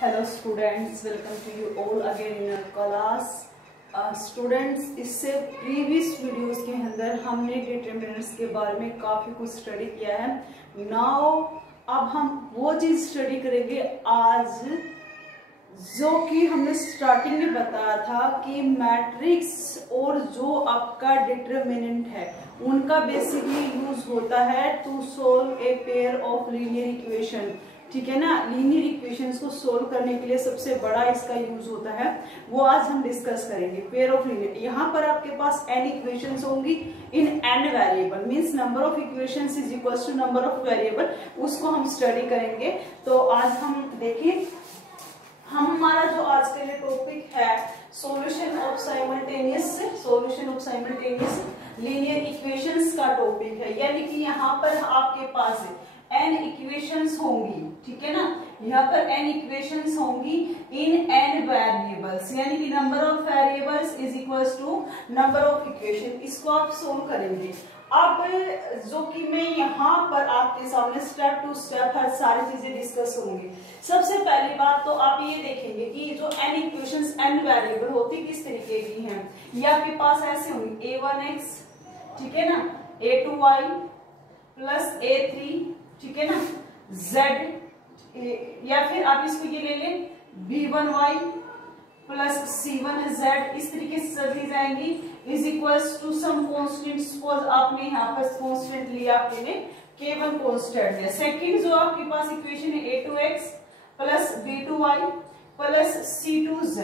Hello students, welcome to you all again in our class. Students, इससे previous videos के अंदर हमने determinants के बारे में काफी कुछ स्टडी किया है. नाउ अब हम वो चीज स्टडी करेंगे आज जो कि हमने स्टार्टिंग में बताया था कि मैट्रिक्स और जो आपका डिटरमिनेंट है उनका बेसिकली यूज होता है to solve a pair of linear equation. ठीक है ना. लीनियर इक्वेशंस को सोल्व करने के लिए सबसे बड़ा इसका यूज होता है, वो आज हम डिस्कस करेंगे. पेयर ऑफ लीनियर, यहाँ पर आपके पास n इक्वेशंस होंगी in n variable, means number of equations is equals to number of variable. उसको हम स्टडी करेंगे. तो आज हम देखिए, हमारा जो आज के लिए टॉपिक है solution of simultaneous linear equations का टॉपिक है. यानी कि यहाँ पर आपके पास n इक्वेशंस होंगी. ठीक है ना. यहाँ पर n इक्वेशंस होंगी इन n वेरिएबल्स, यानी कि number of variables is equals to number of equation. इसको आप सोल्व करेंगे. अब जो कि मैं यहाँ पर आपके सामने स्टेप टू स्टेप हर सारी चीजें डिस्कस होंगी. सबसे पहली बात तो आप ये देखेंगे कि जो n इक्वेशंस n वेरिएबल होती किस तरीके की हैं. ये आपके पास ऐसे होंगी a1x, ठीक है ना, a2y प्लस a3, ठीक है ना, z, या फिर आप इसको ये ले लें b1y प्लस c1z. इस तरीके से चलती जाएंगी is equals to some constant. Suppose आपने यहाँ पर कांस्टेंट लिया, आपने k1 कांस्टेंट लिया. सेकंड जो आपके पास इक्वेशन है a2x plus b2y plus c2z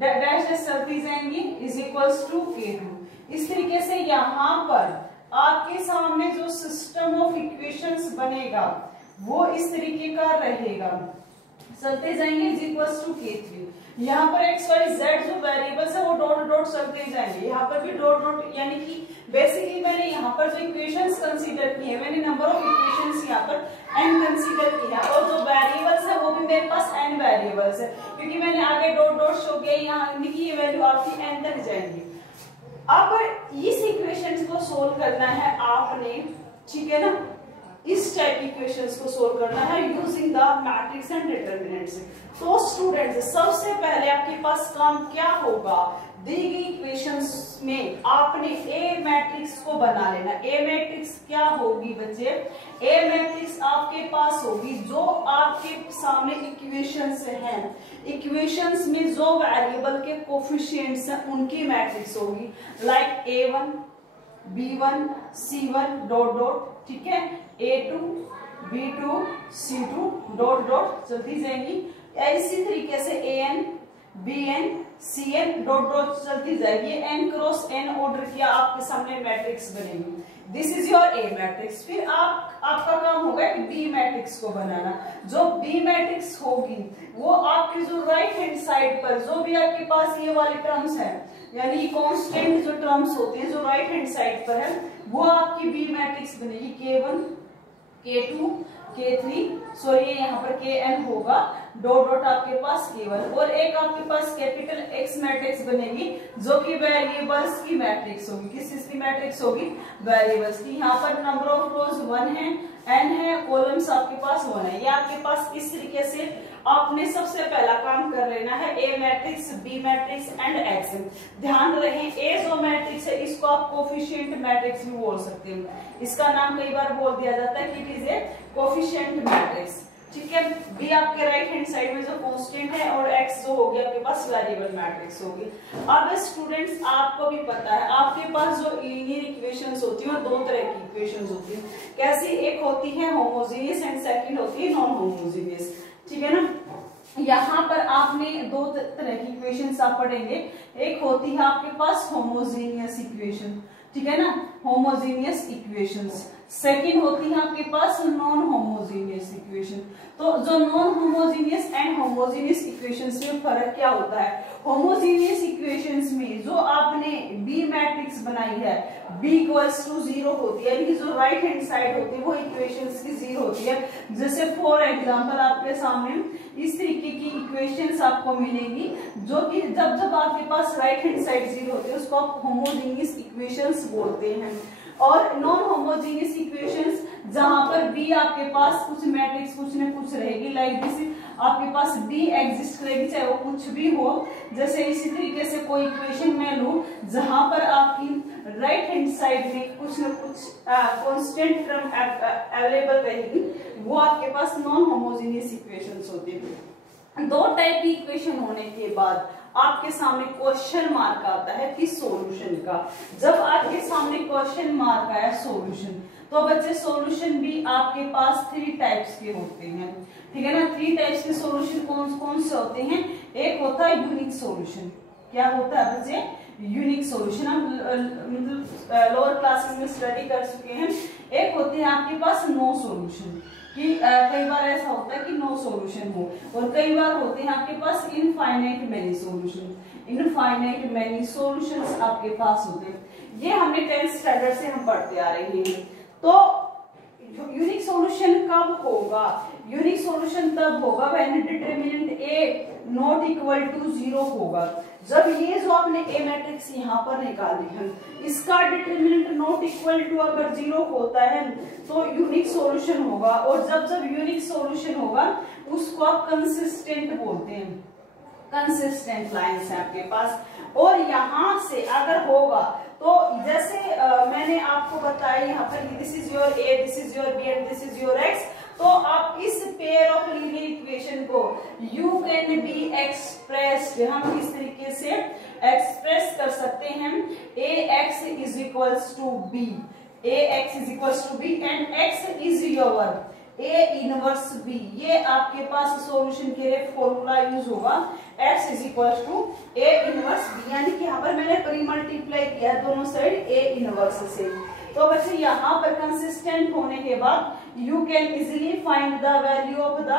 dash dash चलती जाएंगी इज इक्वल्स टू k2. इस तरीके से यहाँ पर आपके सामने जो सिस्टम ऑफ इक्वेशंस बनेगा वो इस तरीके का रहेगा. चलते जाएंगे इज इक्वल्स टू k3. यहाँ पर x y z जो वेरिएबल्स है वो डॉट डॉट चलते जाएंगे. यहाँ पर भी डॉट डॉट, यानी कि बेसिकली मैंने यहाँ पर जो इक्वेशंस कंसीडर की है, मैंने नंबर ऑफ इक्वेशंस यहाँ पर n कंसीडर की है, और जो वेरिएबल्स है वो भी मेरे पास n वेरिएबल्स है, क्योंकि मैंने आगे डॉट डॉट शो किया. यहाँ की ये वैल्यू आपकी n तक जाएंगी. अब इस इक्वेशंस को सोल्व करना है आपने, ठीक है ना. इस टाइप की इक्वेशंस को सोल्व करना है using the matrix and determinants. तो स्टूडेंट्स, सबसे पहले आपके पास काम क्या होगा, दी गई इक्वेशंस में आपने ए मैट्रिक्स को बना लेना. ए मैट्रिक्स क्या होगी बच्चे, ए मैट्रिक्स आपके पास होगी जो आपके सामने इक्वेशंस हैं, इक्वेशंस में जो वेरिएबल के कोफिशिएंट्स हैं उनकी मैट्रिक्स होगी. Like a1 b1 c1 dot dot, ठीक है, a2 b2 c2 dot dot चलती जाएंगी. इसी तरीके से an bn cn dot dot चलती जाएगी. n क्रॉस n ऑर्डर किया आपके सामने मैट्रिक्स बनेगी. This is your A matrix. फिर आपका काम होगा कि बी मैट्रिक्स को बनाना. जो बी मैट्रिक्स होगी वो आपकी जो राइट हैंड साइड पर जो भी आपके पास ये वाले टर्म्स है, यानी कांस्टेंट जो टर्म्स होते हैं जो राइट हैंड साइड पर है, वो आपकी बी मैट्रिक्स बनेगी. k1 k2 k3, सॉरी यहाँ पर kn होगा, डॉट डॉट आपके पास k1, और एक आपके पास कैपिटल x मैट्रिक्स बनेगी जो कि वेरिएबल्स की मैट्रिक्स होगी. किस चीज की मैट्रिक्स होगी, वेरिएबल्स की. यहाँ पर नंबर ऑफ रोज 1 है, n है, कॉलम्स आपके पास 1 है. ये आपके पास इस तरीके से आपने सबसे पहला काम कर लेना है A matrix, B matrix and X. ध्यान रहे ए जो मैट्रिक्स है इसको आप कोफिशिएंट मैट्रिक्स भी बोल सकते हैं. इसका नाम कई बार बोल दिया जाता है कि it is a coefficient matrix. ठीक है. बी आपके राइट हैंड साइड में जो कांस्टेंट है, और एक्स जो होगी आपके पास वेरिएबल मैट्रिक्स होगी. अब स्टूडेंट्स, आपको भी पता है आपके पास जो लीनियर इक्वेशंस होती है दो तरह की इक्वेशंस होती है. कैसी, एक होती है होमोजेनियस एंड सेकंड होती है नॉन होमोजेनियस. ठीक है ना. यहाँ पर आपने दो तरह की इक्वेशंस आप पढ़ेंगे. एक होती है आपके पास होमोजेनियस इक्वेशन, ठीक है ना, होमोजेनियस इक्वेशंस. सेकंड होती है आपके पास नॉन होमोजेनियस इक्वेशन. तो जो non homogeneous and homogeneous equations में फर्क क्या होता है, होमोजेनियस इक्वेशंस में जो आपने बी मैट्रिक्स बनाई है b इक्वल्स टू 0 होती है, यानी जो राइट हैंड साइड होती है वो इक्वेशंस की 0 होती है. जैसे फॉर एग्जांपल आपके सामने इस तरीके की इक्वेशंस आपको मिलेंगी जो कि जब जब आपके पास राइट हैंड साइड 0 होती है उसको आप होमोजेनियस इक्वेशंस बोलते हैं. और नॉन होमोजेनियस इक्वेशंस जहां पर बी आपके पास कुछ मैट्रिक्स कुछ न कुछ रहेगी, लाइक दिस आपके पास बी एग्जिस्ट करेगी चाहे वो कुछ भी हो। जैसे इसी तरीके से कोई इक्वेशन मैं लूं जहां पर आपकी राइट हैंड साइड में कुछ न कुछ कांस्टेंट टर्म अवेलेबल रहेगी, वो आपके पास नॉन होमोजेनियस इक्वेशंस होती है। दो टाइप की इक्वेशन होने के बाद आपके सामने क्वेश्चन मार्क आता है किस सॉल्यूशन का। जब आपके सामने क्वेश्चन मार्क आया सॉल्यूशन, तो बच्चे सॉल्यूशन भी आपके पास 3 टाइप्स के होते हैं, ठीक है ना। 3 टाइप्स के सॉल्यूशन कौन कौन से होते हैं? एक होता है यूनिक सॉल्यूशन। क्या होता है बच्चे? Unique solution. हम मतलब लोअर क्लासेस में स्टडी कर चुके हैं। एक होते हैं आपके पास नो सॉल्यूशन, कि कई बार ऐसा होता है कि नो सॉल्यूशन हो, और कई बार होते हैं आपके पास infinite many solution. Infinite many solutions आपके पास होते हैं। ये हमने 10th स्टैंडर्ड से हम पढ़ते आ रहे हैं। तो यूनिक सॉल्यूशन कब होगा? यूनिक सॉल्यूशन तब होगा when determinant A not equal to 0 होगा। जब ये जो आपने ए मैट्रिक्स यहाँ पर निकाली है, इसका डिटरमिनेंट नॉट इक्वल टू अगर 0 होता है तो यूनिक सॉल्यूशन होगा। और जब जब यूनिक सॉल्यूशन होगा उसको आप कंसिस्टेंट बोलते हैं। कंसिस्टेंट लाइंस है आपके पास। और यहां से अगर होगा तो जैसे मैंने आपको बताया यहाँ पर this is your A, this is your B and this is your X, तो आप इस पेयर ऑफ लीनियर इक्वेशन को यू कैन बी एक्सप्रेस्ड, हम इस तरीके से एक्सप्रेस कर सकते हैं। A X is equals to B, A X is equals to B and X is your A inverse B. ये आपके पास सॉल्यूशन के लिए फॉर्मूला यूज होगा, x is equal to A inverse B, यानी कि यहाँ पर मैंने प्री मल्टीप्लाई किया दोनों साइड ए इनवर्स से। तो बच्चे यहाँ पर कंसिस्टेंट होने के बाद you can easily find the value of the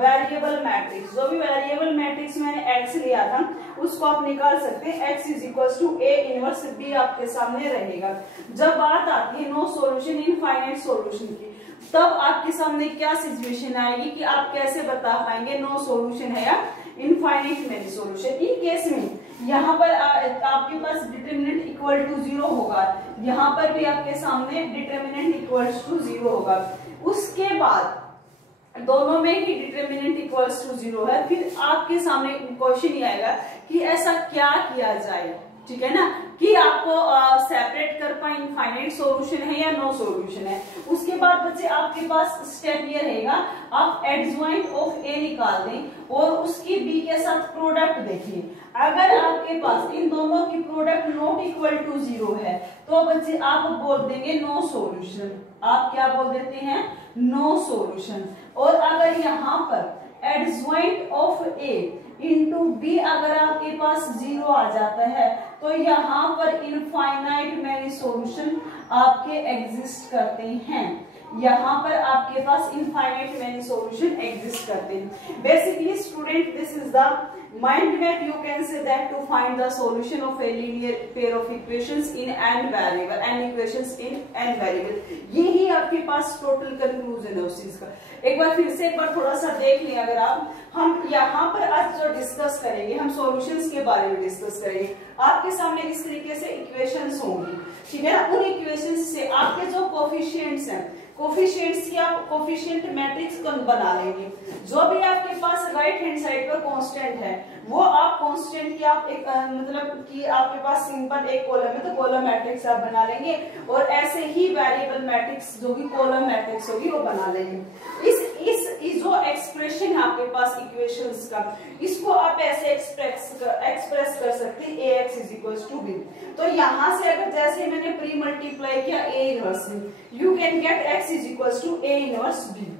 variable matrix. जो भी वेरिएबल मैट्रिक्स मैंने x लिया था उसको आप निकाल सकते हैं। x is equal to A inverse B आपके सामने रहेगा। जब बात आती है नो सॉल्यूशन इनफाइनाइट सॉल्यूशन की, तब आपके सामने क्या सिचुएशन आएगी कि आप कैसे बता पाएंगे नो सॉल्यूशन है या infinite many solution. In case में यहाँ पर आपके पास डिटरमिनेंट इक्वल टू 0 होगा, यहाँ पर भी आपके सामने डिटरमिनेंट इक्वल टू 0 होगा। उसके बाद दोनों में ही डिटरमिनेंट इक्वल्स टू 0 है। फिर आपके सामने क्वेश्चन ही आएगा कि ऐसा क्या किया जाए, ठीक है ना, कि आपको सेपरेट कर पाए इनफाइनाइट सॉल्यूशन है या नो सॉल्यूशन है। उसके बाद बच्चे आपके पास स्टेप ये रहेगा, आप एडजॉइंट ऑफ ए निकाल दें और उसकी बी के साथ प्रोडक्ट देखिए। अगर आपके पास इन दोनों की प्रोडक्ट नॉट इक्वल टू 0 है तो बच्चे आप बोल देंगे नो सॉल्यूशन। आप क्या बोल देते हैं? No solution. और अगर यहाँ पर adjoint of A into B अगर आपके पास 0 आ जाता है तो यहाँ पर इनफाइनाइट मेनी सॉल्यूशन आपके एग्जिस्ट करते हैं। यहाँ पर आपके पास इनफाइनाइट मेनी सॉल्यूशन एग्जिस्ट करते हैं। Basically student this is the mind map, you can say that to find the solution of a linear pair of equations in n variable, n equations in n variable। यही आपके पास total conclusion है उस चीज का। एक बार फिर से एक बार थोड़ा सा देख लें। अगर हम यहाँ पर आज जो डिस्कस करेंगे, हम सॉल्यूशंस के बारे में डिस्कस करेंगे। आपके सामने इस तरीके से इक्वेशंस होंगी, ठीक है ना। उन इक्वेशंस से आपके जो कोफिशिएंट्स हैं, कोफिशिएंट्स की आप कोफिशिएंट मैट्रिक्स बना लेंगे। जो भी आपके पास राइट हैंड साइड पर कांस्टेंट है वो आप कांस्टेंट की आप एक मतलब कि आपके पास सिंपल एक कॉलम है तो कॉलम मैट्रिक्स आप बना लेंगे, और ऐसे ही वेरिएबल मैट्रिक्स जो भी कॉलम मैट्रिक्स होगी वो बना लेंगे। इस जो एक्सप्रेशन है आपके पास इक्वेशंस का, इसको आप ऐसे एक्सप्रेस कर सकते हैं ax is equal to b। तो यहाँ से अगर जैसे मैंने प्री मल्टीप्लाई किया a inverse, you can get x is equal to a inverse b।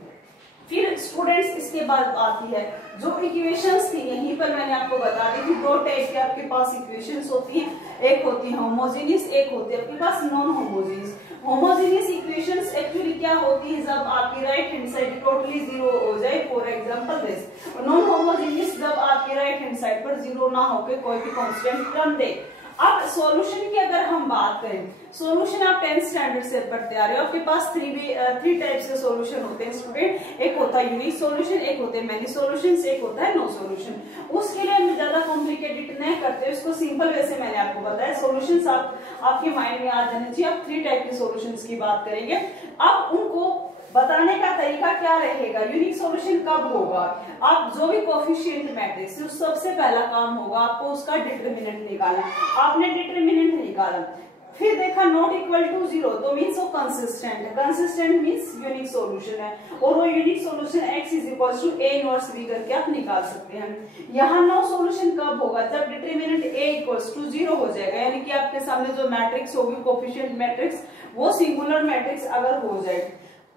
फिर स्टूडेंट्स इसके बाद आती है जो इक्वेशंस थी, यहीं पर मैंने आपको बता दी थी 2 टाइप की आपके पास इक्वेशंस होती हैं। एक होती है होमोजेनियस, एक होती है आपके पास non homogeneous. Homogeneous equations actually क्या होती है? जब आपकी राइट हैंड साइड टोटली 0 हो जाए, for example this. Non homogeneous जब आपकी राइट हैंड साइड पर 0 ना होकर कोई भी कांस्टेंट टर्म दे। अब सॉल्यूशन की अगर हम बात करें, सॉल्यूशन आप 10th स्टैंडर्ड से पढ़ते आ रहे हो, आपके पास थ्री टाइप्स के सॉल्यूशन होते हैं स्टूडेंट। एक होता है यूनिक सॉल्यूशन, एक होते हैं मेनी सॉल्यूशंस, एक होता है नो सॉल्यूशन। उसके लिए हम ज्यादा कॉम्प्लिकेटेड नहीं करते, उसको सिंपल वे से मैंने आपको बताया। सॉल्यूशंस आपके माइंड में आ जाने चाहिए। आप 3 टाइप के सॉल्यूशंस की बात करेंगे। अब उनको बताने का तरीका क्या रहेगा, यूनिक सॉल्यूशन कब होगा, आप जो भी कोफिशिएंट मैट्रिक्स है सबसे पहला काम होगा आपको उसका डिटरमिनेंट निकालना। आपने डिटरमिनेंट निकाला, फिर देखा नॉट इक्वल टू 0 तो मीन्स वो कंसिस्टेंट है, कंसिस्टेंट मीन्स यूनिक सॉल्यूशन है, और वो unique solution x is equal to a inverse b करके आप निकाल सकते हैं। यहाँ नो सॉल्यूशन कब होगा, जब डिटरमिनेंट a इक्वल्स टू 0 हो जाएगा, यानी कि आपके सामने जो मैट्रिक्स होगी कोफिशिएंट मैट्रिक्स वो सिंगुलर मैट्रिक्स अगर हो जाए,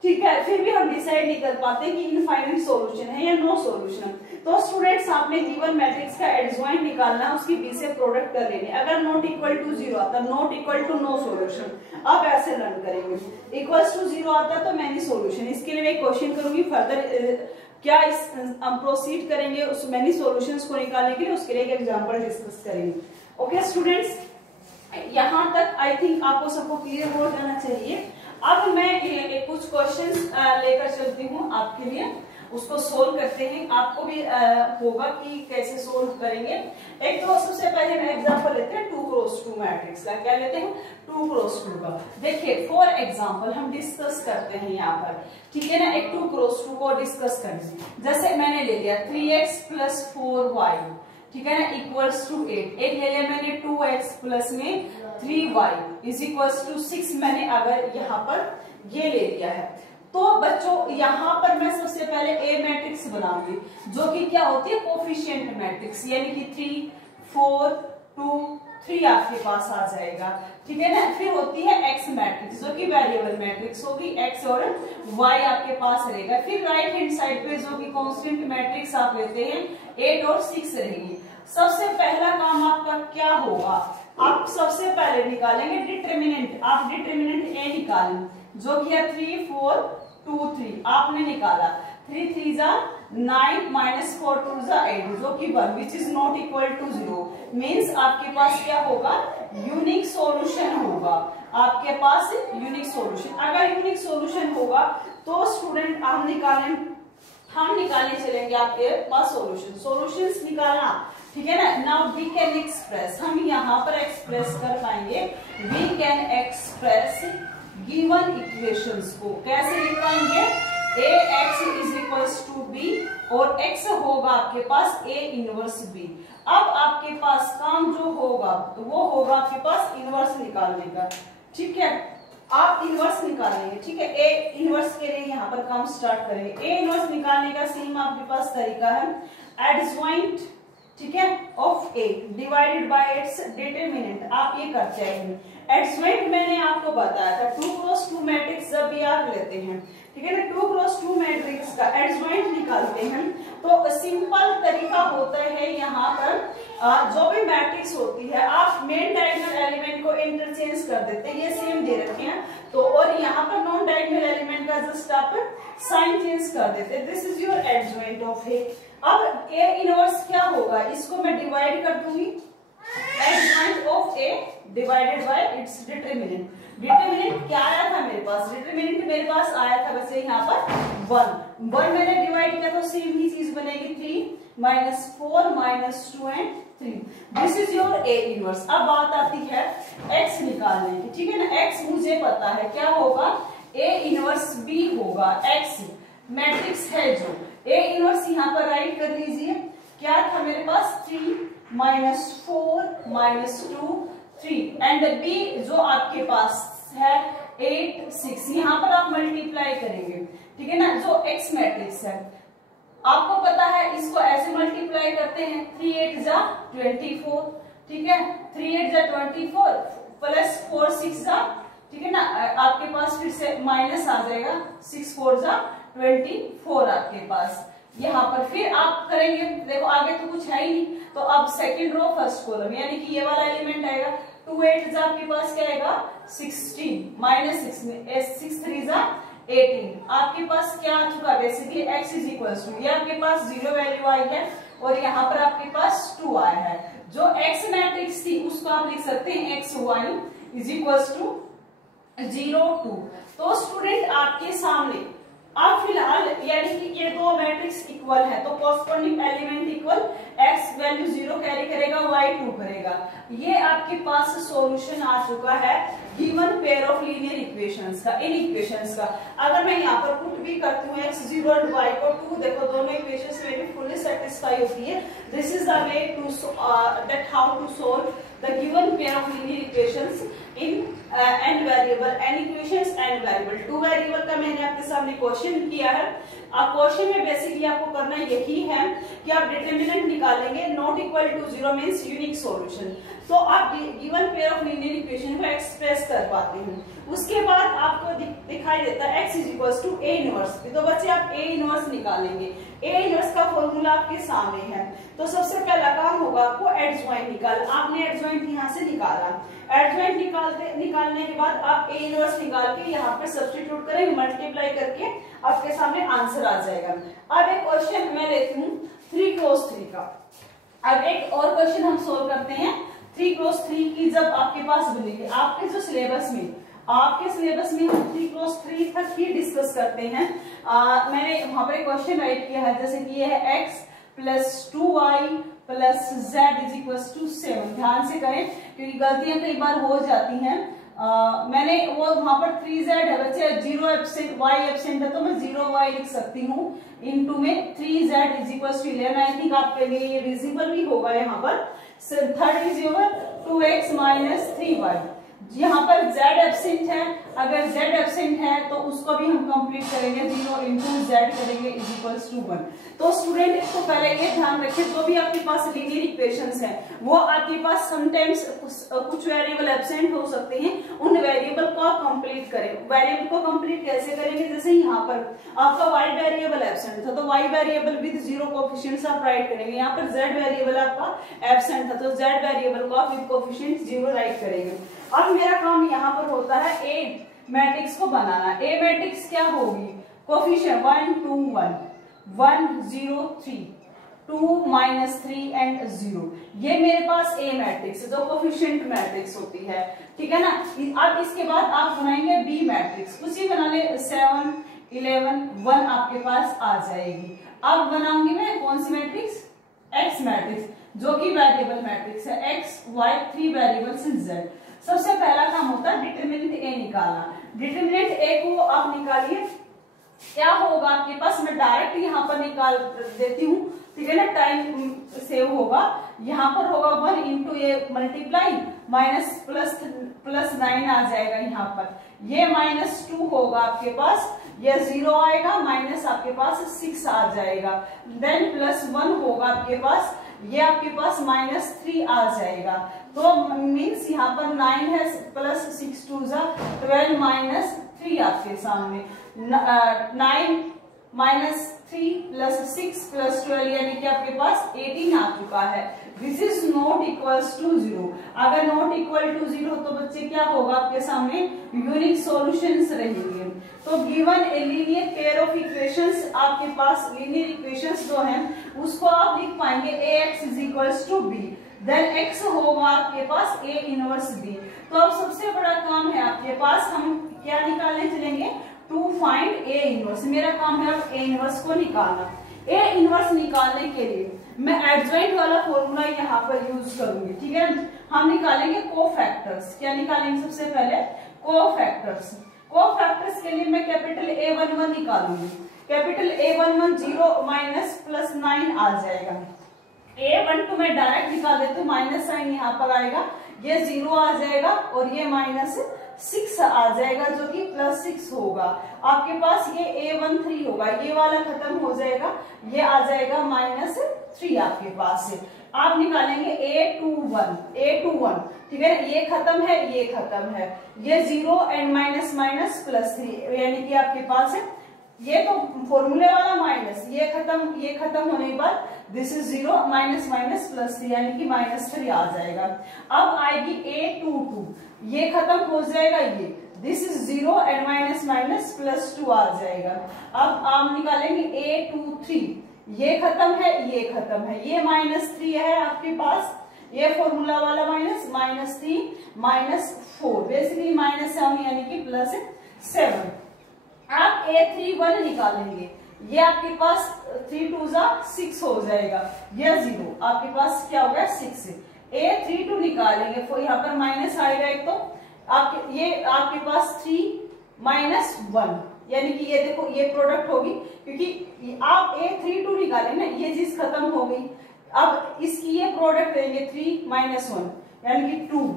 ठीक है। फिर भी हम डिसाइड नहीं कर पाते कि इनफाइनाइट सॉल्यूशन है या नो सॉल्यूशन है। तो स्टूडेंट्स आपने गिवन मैट्रिक्स का एडजॉइंट निकालना, उसकी बी से प्रोडक्ट कर लेनी। अगर नॉट इक्वल टू 0 आता, not equal to no solution. अब ऐसे लर्न करेंगे। इक्वल्स टू 0 आता तो मैनी सॉल्यूशन। इसके लिए मैं क्वेश्चन करूंगी फर्दर क्या हम प्रोसीड करेंगे उस मैनी सॉल्यूशंस को निकालने के लिए, उसके लिए एक एग्जांपल डिस्कस करेंगे। ओके स्टूडेंट्स, यहाँ तक आई थिंक आपको सबको क्लियर हो जाना चाहिए। अब मैं कुछ क्वेश्चंस लेकर चलती हूँ आपके लिए, उसको सोल्व करते हैं। आपको भी होगा कि कैसे सोल्व करेंगे। एक तो सबसे पहले मैं एग्जांपल लेते हैं 2x2 मैट्रिक्स का। क्या लेते हैं, 2x2 का। देखिए फॉर एग्जांपल हम डिस्कस करते हैं यहाँ पर, ठीक है ना। एक 2x2 को डिस्कस करेंगे। जैसे मैंने ले लिया 3x + 4y, ठीक है ना, इक्वल्स टू 8। एक ले लिया मैंने 2x प्लस में 3y इज इक्वल्स टू 6। मैंने अगर यहाँ पर ये ले लिया है तो बच्चों यहाँ पर मैं सबसे पहले ए मैट्रिक्स बनाऊंगी, जो कि क्या होती है कोफिशिएंट मैट्रिक्स, यानी कि 3 4 2 3 आपके पास आ जाएगा, ठीक है ना। फिर होती है एक्स मैट्रिक्स, जो कि वेरिएबल मैट्रिक्स होगी, एक्स और वाई आपके पास रहेगा। फिर राइट हैंड साइड पे जो कि कांस्टेंट मैट्रिक्स आप लेते हैं 8 और 6 रहेगी। सबसे पहला काम आपका क्या होगा, आप सबसे पहले निकालेंगे डिटरमिनेंट। आप डिटरमिनेंट ए निकालें, जो कि है 3 4 2 3 आपने निकाला। 3 3 9 -4 2 8, जो कि 1 which is not equal to 0। Means आपके पास क्या होगा, यूनिक सॉल्यूशन होगा। आपके पास यूनिक सॉल्यूशन, अगर यूनिक सॉल्यूशन होगा तो स्टूडेंट हम निकालने चलेंगे आपके पास सॉल्यूशंस निकालना, ठीक है ना। नाउ वी कैन एक्सप्रेस, हम यहाँ पर एक्सप्रेस कर पाएंगे, we can express given equations को। कैसे लिख पाएंगे, ax is equals to b और x होगा आपके पास a इनवर्स b। अब आपके पास काम जो होगा तो वो होगा आपके पास इनवर्स निकालने का, ठीक है। आप इनवर्स निकालेंगे, ठीक है। ए इनवर्स के लिए यहाँ पर काम स्टार्ट करेंगे। ए इनवर्स निकालने का सेम आपके पास तरीका है, एडजॉइंट, ठीक है, of A divided by it's determinant. आप ये करते हैं। एडजॉइंट मैंने आपको बताया था 2x2 मैट्रिक्स जब भी आप लेते हैं, ठीक है ना, 2x2 मैट्रिक्स का एडजॉइंट निकालते हैं तो सिंपल तरीका होता है यहाँ पर जो भी मैट्रिक्स होती है आप मेन डायगोनल एलिमेंट को इंटरचेंज कर देते हैं, ये सेम दे रखे हैं तो, और यहाँ पर नॉन डायगोनल एलिमेंट का जस्ट आप साइन चेंज कर देते हैं। This is your adjoint of A. अब ए इनवर्स क्या होगा, इसको मैं डिवाइड कर दूंगी, adjoint of A divided by it's determinant. Determinant क्या आया था मेरे पास, डिटरमिनेंट मेरे पास आया था वैसे यहाँ पर 1 मैंने डिवाइड किया तो सेम ही चीज बनेगी 3 -4 -2 and 3। This is your A inverse. अब बात आती है एक्स निकालने की, ठीक है ना। एक्स मुझे पता है क्या होगा, ए इनवर्स बी होगा। एक्स मैट्रिक्स है जो, ए इनवर्स यहाँ पर राइट कर लीजिए। क्या था मेरे पास 3 -4 -2 3 एंड बी जो आपके पास है 8 6। यहाँ पर आप मल्टीप्लाई करेंगे, ठीक है ना। जो एक्स मैट्रिक्स है आपको पता है, इसको ऐसे मल्टीप्लाई करते हैं 3 8 जा 24, ठीक है। 3 8 जा 24 प्लस 4 6 जा, ठीक है ना। आपके पास फिर से माइनस आ जाएगा, 6 4 जा 24 आपके पास यहाँ पर। फिर आप करेंगे, देखो आगे तो कुछ है ही नहीं, तो अब सेकंड रो फर्स्ट कॉलम, यानी कि ये वाला एलिमेंट आएगा। 2 8 आपके पास क्या आएगा 16 -6 में 6 3 18। आपके पास क्या आ चुका, basically x is equal to, ये आपके पास 0 वैल्यू आई है और यहाँ पर आपके पास 2 आया है, जो एक्स मैट्रिक्स थी उसको आप लिख सकते हैं x y is equal to 0 2। तो स्टूडेंट आपके सामने अब फिलहाल यानी कि ये दो मैट्रिक्स इक्वल है तो corresponding element equal x value 0 carry करेगा, वाई 2 करेगा। ये आपके पास सॉल्यूशन आ चुका है given pair of linear equations का, इन इक्वेशंस का। अगर मैं यहाँ पर पुट भी करती हूँ x0 और y को 2, देखो दोनों इक्वेशंस मेरी फुल्ली सेटिस्फाई होती है। This is the way to that how to solve the given pair of linear equations in n variable, n equations n variable. 2 variable का मैंने आपके सामने क्वेश्चन किया है। क्वेश्चन में बेसिकली आपको करना यही है कि आप डिटरमिनेंट निकालेंगे, not equal to 0 means unique solution. तो आप given pair of linear equation को एक्सप्रेस कर पाते हैं। उसके बाद आपको दिखाई देता है x is equal to a inverse. तो बच्चे आप a इनवर्स निकालेंगे। a इनवर्स का फॉर्मूला आपके सामने है। तो सबसे पहला काम होगा आपको एडजॉइंट निकालना। आपने एडजॉइंट यहाँ से निकाला, एडजॉइंट निकालने के बाद आप a इनवर्स निकाल के यहाँ पे सब्स्टिट्यूट करेंगे, मल्टीप्लाई करके आपके सामने आंसर आ जाएगा। अब एक क्वेश्चन मैं लेती हूँ 3 क्रॉस 3 का। अब एक और क्वेश्चन हम सोल्व करते हैं 3 क्रॉस 3 की। जब आपके पास बनेगी आपके जो सिलेबस में, आपके सिलेबस में हम 3 क्रॉस 3 तक ही डिस्कस करते हैं। मैंने वहां पर क्वेश्चन राइट किया है, जैसे कि ये है x plus 2y plus z is equal to 7। ध्यान से करें क्योंकि गलतियां कई बार हो जाती हैं। मैंने वो वहां पर 3z है बच्चे, 0 एब्सेंट, y एब्सेंट है तो मैं 0y लिख सकती हूँ इनटू में 3z is equal to 11। I think आपके लिए ये विजिबल भी होगा यहाँ पर। Third is your 2x minus 3y। यहाँ पर z एब्सेंट है, अगर z एब्सेंट है तो उसको भी हम कंप्लीट करेंगे, 0 इंटू z करेंगे इज इक्वल टू 1। तो स्टूडेंट इसको पहले ये ध्यान रखें, जो भी आपके पास लीनियर इक्वेशंस हैं वो आपके पास समटाइम्स कुछ वेरिएबल एब्सेंट हो सकते हैं, उन वेरिएबल को आप कंप्लीट करें। वेरिएबल को कंप्लीट कैसे करेंगे, जैसे यहाँ पर आपका y वेरिएबल एब्सेंट था तो y वेरिएबल विद 0 कोएफिशिएंट्स आप राइट करेंगे। यहाँ पर z वेरिएबल आपका एब्सेंट था तो z वेरिएबल को आप विद कोएफिशिएंट 0 राइट करेंगे। अब मेरा काम यहाँ पर होता है ए मैट्रिक्स को बनाना। ए मैट्रिक्स क्या होगी, कोएफिशिएंट 1 2 1 1 0 3 2 माइनस 3 एंड 0। ये मेरे पास ए मैट्रिक्स है जो कोएफिशिएंट मैट्रिक्स होती है, ठीक है ना। अब इसके बाद आप बनाएंगे बी मैट्रिक्स, उसी बना ले 7 11 1 आपके पास आ जाएगी। अब बनाऊंगी मैं कौन सी मैट्रिक्स, एक्स मैट्रिक्स जो कि वेरिएबल मैट्रिक्स है, x y 3 variables in z. सबसे पहला काम होता है डिटरमिनेंट ए निकालना। डिटरमिनेंट ए को आप निकालिए, क्या होगा आपके पास, मैं डायरेक्ट यहाँ पर निकाल देती हूँ, ठीक है ना, टाइम सेव होगा। यहाँ पर होगा 1 into A multiply minus plus 9 आ जाएगा यहाँ पर, ये -2 होगा आपके पास, ये 0 आएगा, माइनस आपके पास 6 आ जाएगा, देन +1 होगा आपके पास, ये आपके पास -3 आ जाएगा। तो मीन्स यहाँ पर 9 है प्लस 6 2 12 -3 आपके सामने, 9 -3 प्लस 6 प्लस 12 यानी कि आपके पास 18 आ चुका है। This is not equals to 0। अगर नॉट इक्वल टू 0 तो बच्चे क्या होगा आपके सामने, यूनिक सॉल्यूशंस रहेंगे। तो given a linear pair of equations, आपके पास लीनियर इक्वेशंस जो हैं उसको आप लिख पाएंगे ax is equals to b, then x होगा आपके पास a इनवर्स b। तो अब सबसे बड़ा काम है आपके पास, हम क्या निकालने चलेंगे, टू फाइंड a इनवर्स। मेरा काम है अब a इनवर्स को निकालना। a इनवर्स निकालने के लिए मैं एडजॉइंट वाला फॉर्मूला यहाँ पर यूज करूंगी, ठीक है। हम निकालेंगे कोफैक्टर्स। क्या निकालेंगे, सबसे पहले कोफैक्टर्स। कोफैक्टर्स के लिए मैं कैपिटल A11 निकालूंगी। कैपिटल A11 0 माइनस +9 आ जाएगा। A12 मैं डायरेक्ट निकाल देती हूँ, माइनस साइन यहाँ पर आएगा, ये 0 आ जाएगा और ये -6 आ जाएगा जो कि +6 होगा। आपके पास ये A13 होगा, ये वाला खत्म हो जाएगा, ये आ जाएगा -3 आपके पास से। आप निकालेंगे A21, ठीक है, ये खत्म है, ये खत्म है, ये 0 एंड माइनस +3 यानी कि आपके पास है ये तो फॉर्मूले वाला माइनस, ये खत्म होने के बाद दिस इज 0 माइनस +3 यानी कि -3 आ जाएगा। अब आएगी A22, ये खत्म हो जाएगा, ये दिस इज 0 एंड माइनस +2 आ जाएगा। अब आप निकालेंगे A23, ये खत्म है, ये खत्म है, ये -3 है आपके पास, ये फॉर्मूला वाला माइनस, -3 -4 बेसिकली -7 यानी कि +7। आप A31 निकालेंगे, ये आपके पास 3 2 6 हो जाएगा, यह 0 आपके पास क्या होगा 6। A32 निकालेंगे, तो यहाँ पर माइनस आएगा एक, तो ये आपके पास 3 -1 यानी कि ये देखो ये प्रोडक्ट होगी, क्योंकि आप A32 निकाले ना, ये चीज खत्म हो गई। अब इसकी ये प्रोडक्ट लेंगे 3 -1 यानी कि 2,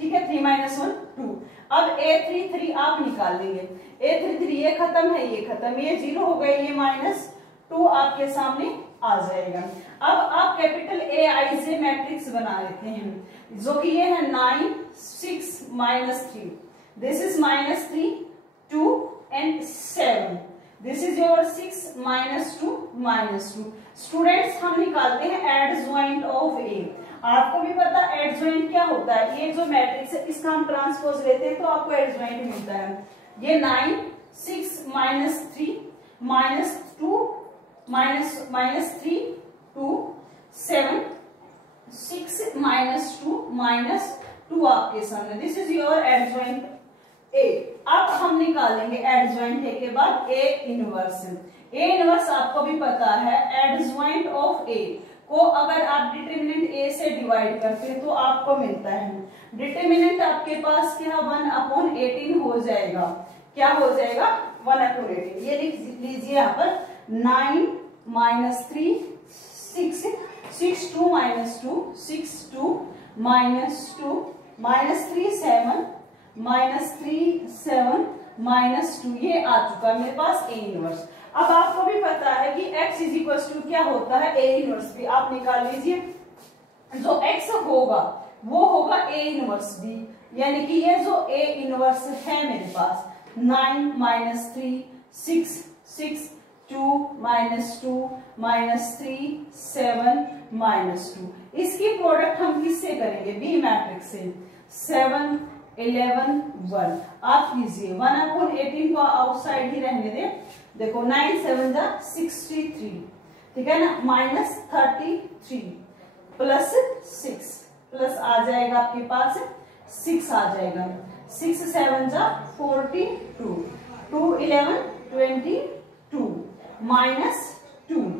ठीक है 3 -1 2। अब A33 आप निकाल लेंगे, A33 ये खत्म है, ये खत्म, ये 0 हो गए, ये -2 आपके सामने आ जाएगा। अब आप कैपिटल AIJ मैट्रिक्स बना लेते हैं, जो कि ये है 9 6 -3, this is -3 2 and 7, this is your 6 -2 -2। Students हम निकालते हैं एडजॉइंट ऑफ ए। आपको भी पता एडजॉइंट क्या होता है, ये जो मैट्रिक्स है इसका हम ट्रांसपोज लेते हैं तो आपको एडजॉइंट मिलता है। ये 9 6 -3 -2 -3 2 7 6 -2 -2 आपके सामने, this is your adjoint A. अब हम निकालेंगे एडजॉइंट ए के बाद ए इनवर्स। ए इनवर्स आपको भी पता है, एडजॉइंट ऑफ ए को अगर आप डिटरमिनेंट ए से डिवाइड करते हैं तो आपको मिलता है, डिटरमिनेंट आपके पास क्या 1/18 हो जाएगा, क्या हो जाएगा 1/18। ये लिख लीजिए यहाँ पर 9 -3 6 6 2 -2 6 2 -2 -3 7 -3 7 -2, ये आ चुका है मेरे पास ए इनवर्स। अब आपको भी पता है कि x = क्या होता है, ए इनवर्स भी। आप निकाल लीजिए, जो x होगा वो होगा ए इनवर्स भी, यानी कि ये जो ए इनवर्स है मेरे पास 9 -3 6 6 2 -2 -3 7 -2। इसकी प्रोडक्ट हम किससे करेंगे, बी मैट्रिक्स से। 7 11 1 आप कीजिए, 1/18 को आउटसाइड ही रहने दे। देखो 9 7 63, ठीक है ना, -33 +6 प्लस आ जाएगा आपके पास 6 आ जाएगा, 6 7 42 2 11 22 -2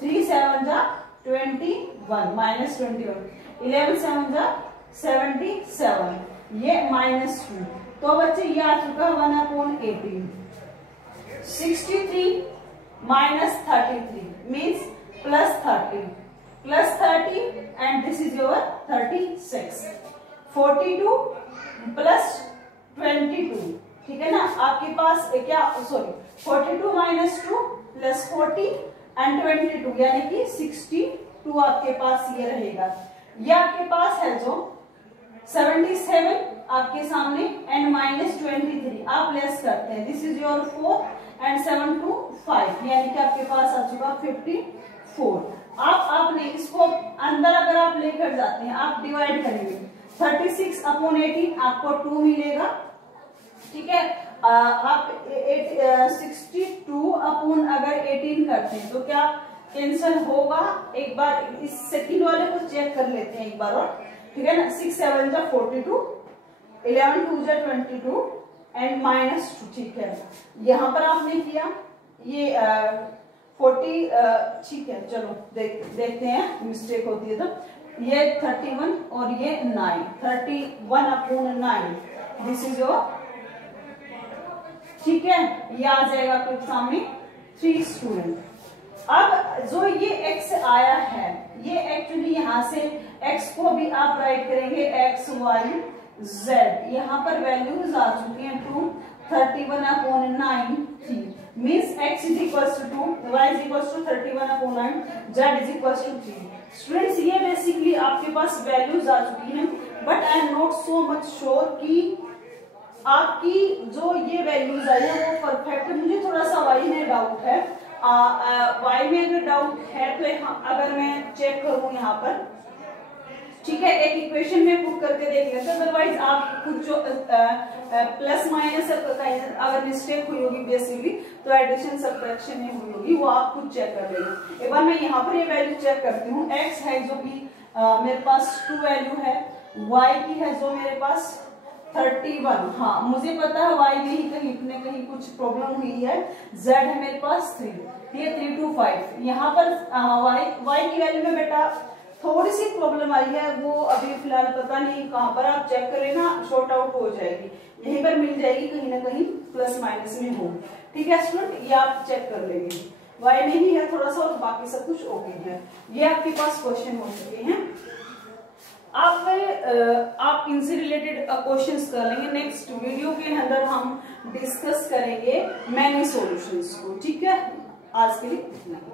3 7 21 -21 11 7 77, ये -2। तो बच्चे ये आ चुका 1/18। 63 -33 means +30 and this is your 36। 42 +22, ठीक है ना, आपके पास क्या 42 -2 +40 एंड 22 यानी कि 62 आपके पास ये रहेगा। ये आपके पास है जो 77 आपके सामने एंड -23 आप लेस करते हैं, दिस इज योर 4 एंड 7 2 5 यानी कि आपके पास आ चुका 54। आपने इसको अंदर अगर आप लेकर जाते हैं, आप डिवाइड करेंगे 36/18 आपको 2 मिलेगा, ठीक है। आप 62/18 करते हैं तो क्या कैंसिल होगा, एक बार इस सेकंड वाले को चेक कर लेते हैं एक बार और, ठीक है ना। 6 7 42 11 2 22 एंड -2, ठीक है। यहाँ पर आपने किया ये 40, ठीक है, चलो देखते हैं, मिस्टेक होती है तो ये 31 और ये 9 31/9 दिस इज योर, ठीक है, ये आ जाएगा आपके सामने 3 स्टूडेंट। अब जो ये x आया है, ये एक्चुअली यहाँ से x को भी आप राइट करेंगे x y z, यहाँ पर वैल्यूज आ चुकी हैं 2 31/9 3 means x = 2 y = 31/9 z = 3। Students ये बेसिकली आपके पास वैल्यूज आ चुकी हैं, but I am not so much sure कि आपकी जो ये वैल्यूज आई है वो परफेक्ट, मुझे थोड़ा सा y में डाउट है। y में अगर डाउट है तो अगर मैं चेक करूं यहाँ पर, ठीक है, एक इक्वेशन में पुट करके देख लेते हैं, अदरवाइज आप कुछ जो प्लस माइनस अगर मिस्टेक हुई होगी बेसिकली तो एडिशन सब्ट्रैक्शन में हुई होगी, वो आप खुद चेक कर लेंगे। एक बार मैं यहाँ पर ये वैल्यू चेक करती हूँ, x है जो कि मेरे पास 2 वैल्यू है, y की है जो मेरे पास 31। हाँ मुझे पता है y में ही कहीं कुछ प्रॉब्लम हुई है, z है मेरे पास 3, ये 3 to 5। यहाँ पर y की वैल्यू में बेटा थोड़ी सी प्रॉब्लम आई है, वो अभी फिलहाल पता नहीं कहाँ पर, आप चेक करें ना, शॉर्ट आउट हो जाएगी, यहीं पर मिल जाएगी, कहीं ना कहीं प्लस माइनस में हो। ठीक है स्टूडेंट, ये आप चेक कर लेंगे, y में ही है थोड़ा सा और बाकी सब कुछ ओके है। ये आपके पास क्वेश्चन हो चुके हैं। आप इनसे रिलेटेड क्वेश्चंस कर लेंगे, नेक्स्ट वीडियो के अंदर हम डिस्कस करेंगे मैनी सॉल्यूशंस को। ठीक है, आज के लिए इतना ही।